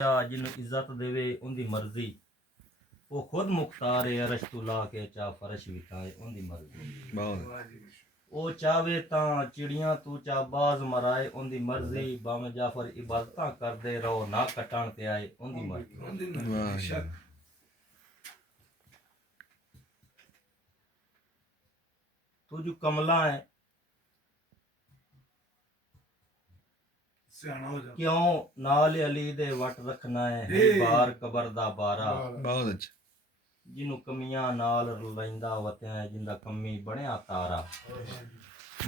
जिन्हों इज्जत देवे उनकी मर्जी वो खुद मुख्तार है अरश तू ला के चा फरश विखाए उनकी मर्जी वो चावे ता चिड़ियां तू चा बाज मराए उनकी मर्जी बामे जाफर इबादत करदे रहो ना कटण ते आए उनकी मर्जी तू जो कमला है क्यों नाल अली दे वट रखना है बार कबर दा बारा बहुत अच्छा जिन्हों कमियां नाल रलैंदा वत्या जिंदा कमी बनया तारा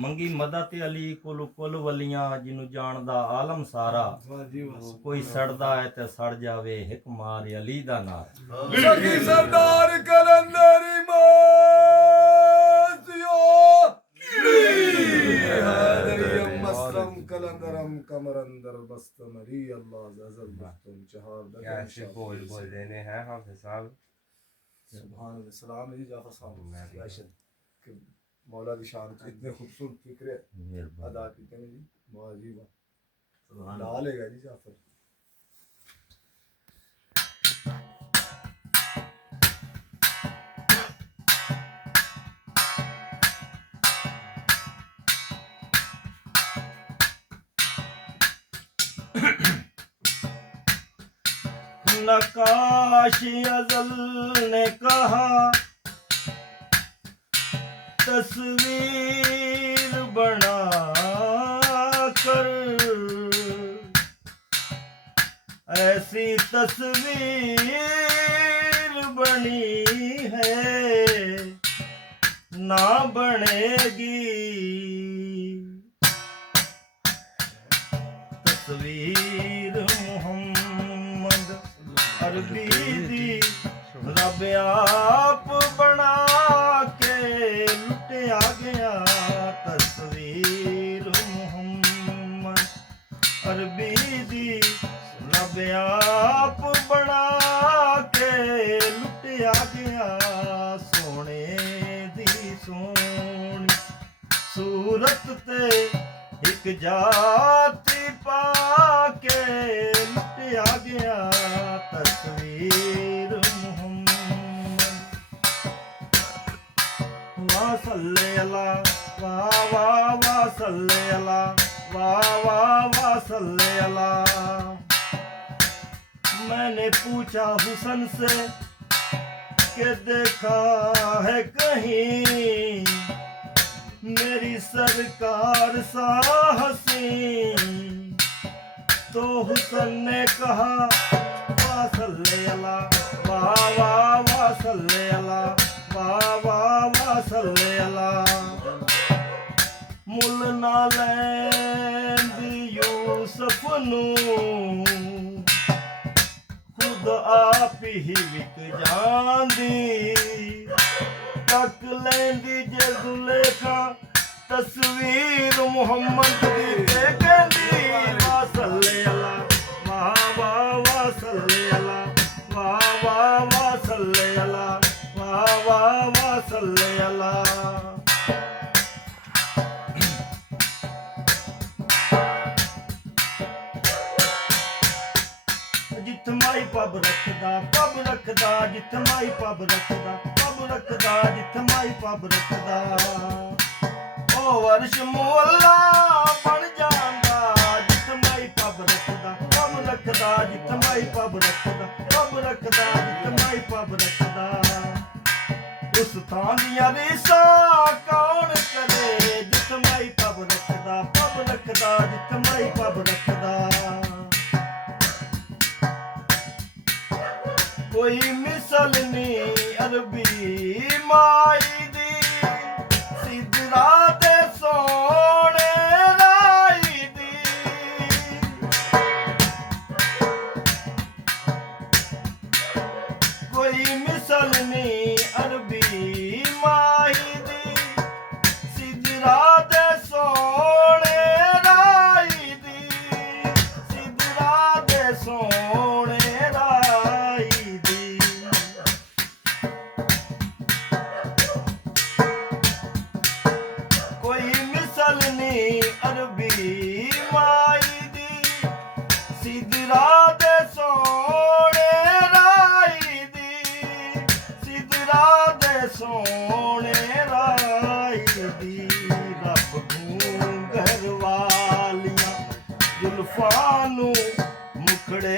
मंगी मदद अली कुल कुल वलियां जिन्हों जानदा आलम सारा कोई सड़दा है ते सड़ जावे हिक मार अली दा नार सखी सरदार कलंदरी कलंदरम कमरंदर बस्तमरी अल्लाह जज़ल बस्तम चहार कैसे बोल देने हैं हाफिज साहब सुभान अल्लाह सलाम जी जाफर साहब याशद कि मौला की शान इतने खूबसूरत फिक्र अदा करते हैं जी मौजी वाह डालेगा जी जाफर नकाश अज़ल ने कहा तस्वीर बना कर ऐसी तस्वीर बनी है ना बनेगी तस्वीर मोहम्मद अरबी दी रब आप बना के लुटिया गया तस्वीर मोहम्मद अरबी दी रब आप बना के लुटिया गया सोने दी सोनी सूरत ते एक जाति पाके लुटिया गया तस्वीर मोहम्मद वाह सल्ले अला वाह वाह वाह सल्ले अला वाह वाह वाह सल्ले अला मैंने पूछा हुसन से कि देखा है कहीं मेरी सरकार सा हसीन तो हुसन ने कहा वाह सल्ले अला वाह वाह वाह सल्ले अला वाह वाह वाह सल्ले अला मुल ना लैंदी यूसुफ नू खुद आप ही विक जांदी तक लेंदी जे जुलेखा तस्वीर मोहम्मद दी ते कहंदी वाह सल्ले अला वाह वाह वाह सल्ले अला वाह वाह वाह सल्ले अला वाह वाह वाह सल्ले अला जिथ माई पब रखदा जिथ माई पब रखदा जिथ माई पब रखदा ओ वर्ष मोला बन जांदा जिथ माई पब रखदा जिथ माई पब रखदा जिथ माई पब रखदा उस थां दियां रीसां कौन करे जिथ माई पब रखदा जिथ माई पब रखदा कोई मिसल नी अरबी माई दी सिदरा दे सोने राई दी कोई मिसल नी अरबी माई दी सिदरा दे सोने राई दी सिदरा दे सोने अरबी माई दी सिदरा दे सो ਰੱਬ ਘੂੰਗਰ ਵਾਲੀਆਂ ਜ਼ੁਲਫਾਂ ਨੂੰ ਮੁਖੜੇ